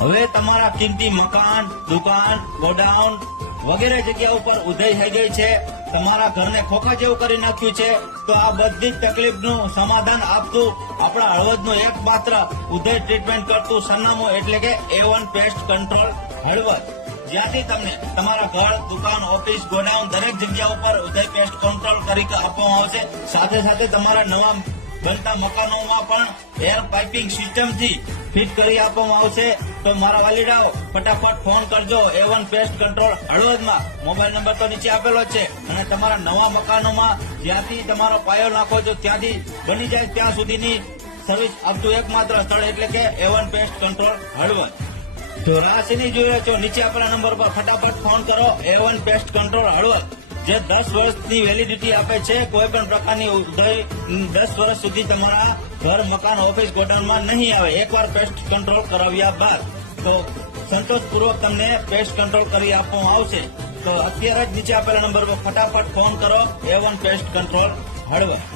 હવે તમારા કિંમતી મકાન, દુકાન, ગોડાઉન વગેરે જગ્યા ઉપર ઉધઈ થઈ ગઈ છે, તમારા ઘરને ખોખા જેવું કરી નાખ્યું છે, તો આ બધી જ તકલીફનું સમાધાન આપતું આપણા હળવદનું એકમાત્ર ઉધઈ ટ્રીટમેન્ટ કરતું સરનામું એટલે કે A1 પેસ્ટ કંટ્રોલ હળવદ, જ્યાંથી તમને તમારા ઘર, દુકાન, ઓફિસ, ગોડાઉન દરેક જગ્યા ઉપર ઉધઈ પેસ્ટ કંટ્રોલ કરી આપવામાં આવશે. સાથે સાથે તમારા નવા બનતા મકાનોમાં પણ એર પાઇપિંગ સિસ્ટમથી ફિટ કરી આપવામાં આવશે. તો મારા વાલીડાઓ ફટાફટ ફોન કરજો A1 પેસ્ટ કંટ્રોલ હળવદમાં. મોબાઈલ નંબર તો નીચે આપેલો છે. અને તમારા નવા મકાનોમાં જ્યાંથી તમારો પાયો નાખો છો ત્યાંથી બની જાય ત્યાં સુધીની સર્વિસ આપતું એકમાત્ર સ્થળ એટલે કે A1 પેસ્ટ કંટ્રોલ હળવદ. જો રાહ શેની જોઈ રહ્યા છો, નીચે આપેલા નંબર પર ફટાફટ ફોન કરો. A1 પેસ્ટ કંટ્રોલ હળવદ જે 10 વર્ષની વેલિડિટી આપે છે. કોઈ પણ પ્રકારની ઉધઈ 10 વર્ષ સુધી તમારા ઘર, મકાન, ઓફિસ, ગોડાઉનમાં નહીં આવે એકવાર પેસ્ટ કંટ્રોલ કરાવ્યા બાદ. તો સંતોષપૂર્વક તમને પેસ્ટ કંટ્રોલ કરી આપવામાં આવશે. તો અત્યારે જ નીચે આપેલા નંબર પર ફટાફટ ફોન કરો A1 પેસ્ટ કંટ્રોલ હળવદ.